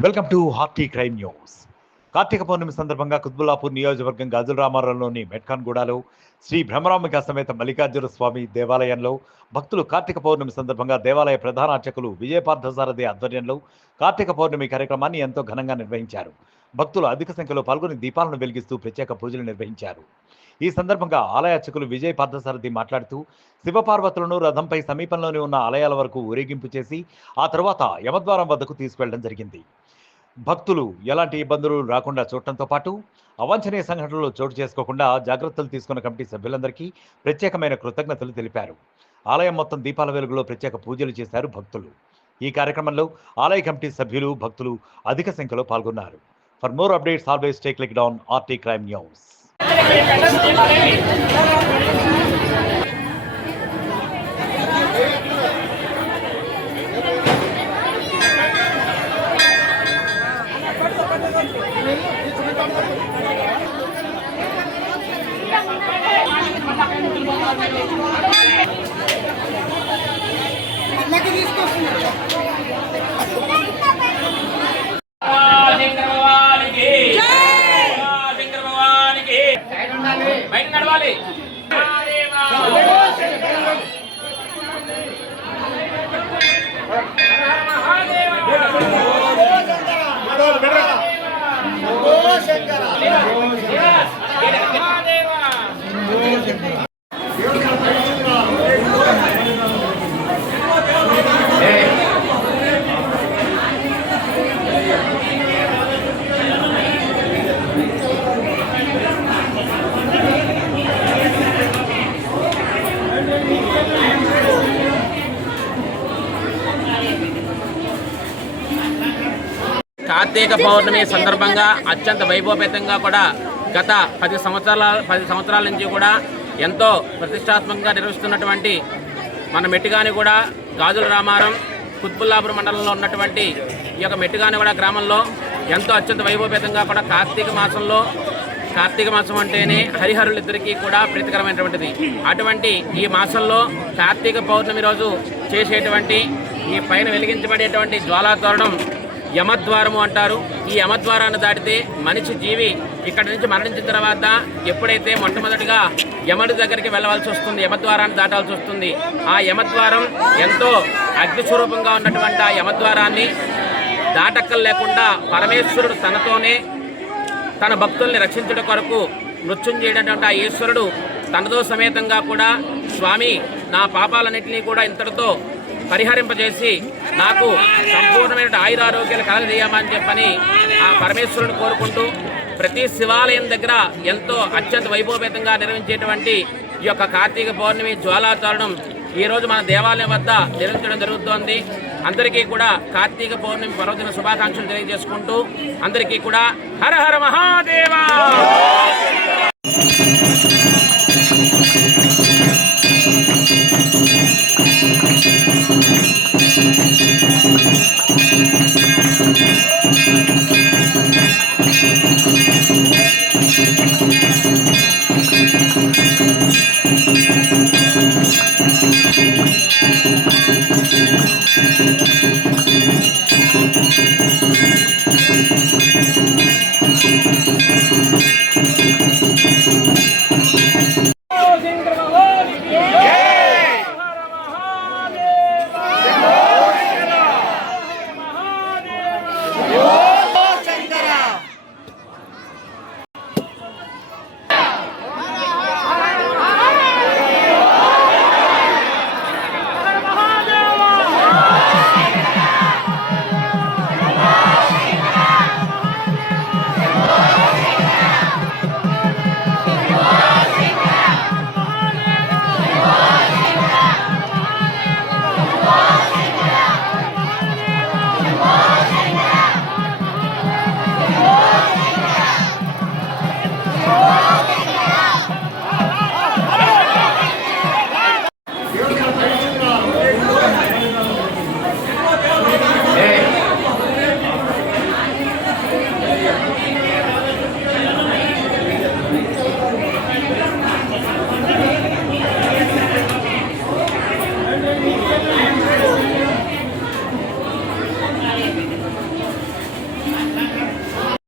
Welcome to hearty crime news. Karthika Pournami సందర్భంగా కుత్బుల్లాపూర్ నియోజకవర్గం గాజుల రామారంలోని మెట్కాన్గూడలో శ్రీ భ్రమరాంబిక సమేత మల్లికార్జున స్వామి దేవాలయంలో భక్తులు కార్తీక పౌర్ణమి సందర్భంగా దేవాలయ ప్రధాన అర్చకులు విజయపార్థసారథి ఆధ్వర్యంలో కార్తీక పౌర్ణమి కార్యక్రమాన్ని ఎంతో ఘనంగా నిర్వహించారు. భక్తులు అధిక సంఖ్యలో పాల్గొని దీపాలను వెలిగిస్తూ ప్రత్యేక పూజలు నిర్వహించారు. ఈ సందర్భంగా ఆలయ అర్చకులు విజయ్ పార్థసారథి మాట్లాడుతూ శివపార్వతులను రథంపై సమీపంలోనే ఉన్న ఆలయాల వరకు ఊరేగింపు చేసి ఆ తర్వాత యమద్వారం వద్దకు తీసుకెళ్ళడం జరిగింది. భక్తులు ఎలాంటి ఇబ్బందులు రాకుండా చూడటంతో పాటు అవాంఛనీయ సంఘటనలు చోటు చేసుకోకుండా జాగ్రత్తలు తీసుకున్న కమిటీ సభ్యులందరికీ ప్రత్యేకమైన కృతజ్ఞతలు తెలిపారు. ఆలయం మొత్తం దీపాల వెలుగులో ప్రత్యేక పూజలు చేశారు భక్తులు. ఈ కార్యక్రమంలో ఆలయ కమిటీ సభ్యులు భక్తులు అధిక సంఖ్యలో పాల్గొన్నారు. For more updates always take lick down RT crime news బయట నడవాలి. కార్తీక పౌర్ణమి సందర్భంగా అత్యంత వైభవపేతంగా కూడా గత పది సంవత్సరాల పది సంవత్సరాల నుంచి కూడా ఎంతో ప్రతిష్టాత్మకంగా నిర్వహిస్తున్నటువంటి మన మెట్టుగాని కూడా గాజుల రామారం కుత్బుల్లాపురం మండలంలో ఉన్నటువంటి ఈ యొక్క మెట్టిగానిగూడ గ్రామంలో ఎంతో అత్యంత వైభవపేతంగా కూడా కార్తీక మాసంలో కార్తీక మాసం అంటేనే హరిహరులిద్దరికీ కూడా ప్రీతికరమైనటువంటిది. అటువంటి ఈ మాసంలో కార్తీక పౌర్ణమి రోజు చేసేటువంటి ఈ పైన వెలిగించబడేటువంటి జ్వాలాతోరణం యమద్వారము అంటారు. ఈ యమద్వారాన్ని దాటితే మనిషి జీవి ఇక్కడి నుంచి మరణించిన తర్వాత ఎప్పుడైతే మొట్టమొదటిగా యముడి దగ్గరికి వెళ్ళవలసి వస్తుంది యమద్వారాన్ని దాటాల్సి వస్తుంది ఆ యమద్వారం ఎంతో అగ్నిస్వరూపంగా ఉన్నటువంటి ఆ యమద్వారాన్ని దాటక్కలు లేకుండా పరమేశ్వరుడు తనతోనే తన భక్తుల్ని రక్షించడం కొరకు నృత్యం చేయడటువంటి ఆ ఈశ్వరుడు తనతో సమేతంగా కూడా స్వామి నా పాపాలన్నింటినీ కూడా ఇంతటితో పరిహరింపజేసి నాకు సంపూర్ణమైన ఆయురారోగ్యాలు కలగజేయమని చెప్పని ఆ పరమేశ్వరుని కోరుకుంటూ ప్రతి శివాలయం దగ్గర ఎంతో అత్యంత వైభవపేతంగా నిర్వహించేటువంటి ఈ యొక్క కార్తీక పౌర్ణమి జ్వాలాచారణం ఈ రోజు మన దేవాలయం వద్ద నిర్వహించడం జరుగుతోంది. అందరికీ కూడా కార్తీక పౌర్ణమి పర్వదిన శుభాకాంక్షలు తెలియజేసుకుంటూ అందరికీ కూడా హర హర మహాదేవా!